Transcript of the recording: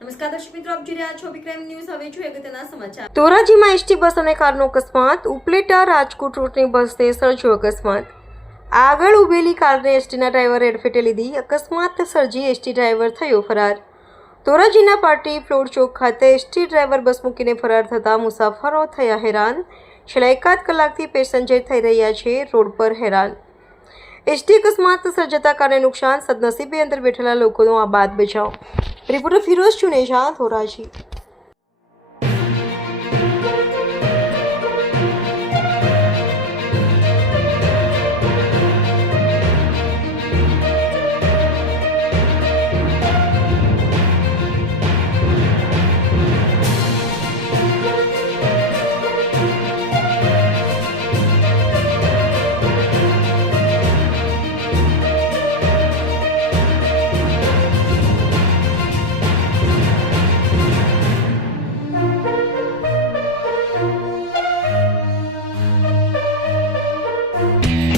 નમસ્કાર દર્શક મિત્રો, આપ જોઈ રહ્યા છો વિક્રમ ન્યૂઝ. હવે જોઈએ અગત્યના સમાચાર. ધોરાજીમાં એસટી બસ અને કારનો અકસ્માત. ઉપલેટા રાજકોટ રૂટની બસને સર્જ્યો અકસ્માત. આગળ ઉભેલી કારને એસટીના ડ્રાઈવરે અડફેટે લીધી. અકસ્માત સર્જી એસટી ડ્રાઈવર થયો ફરાર. ધોરાજીના પાર્ટી પ્લોટ ચોક ખાતે એસટી ડ્રાઈવર બસ મૂકીને ફરાર થતા મુસાફરો થયા હેરાન. છેલ્લા એકાદ કલાકથી પેસેન્જર થઈ રહ્યા છે રોડ પર હેરાન. એસટી અકસ્માત સર્જતા કારણે નુકસાન. સદનસીબે અંદર બેઠેલા લોકોનો આબાદ બચાવ. રિપોર્ટર ફિરોઝ ચુનેજા, ધોરાજી.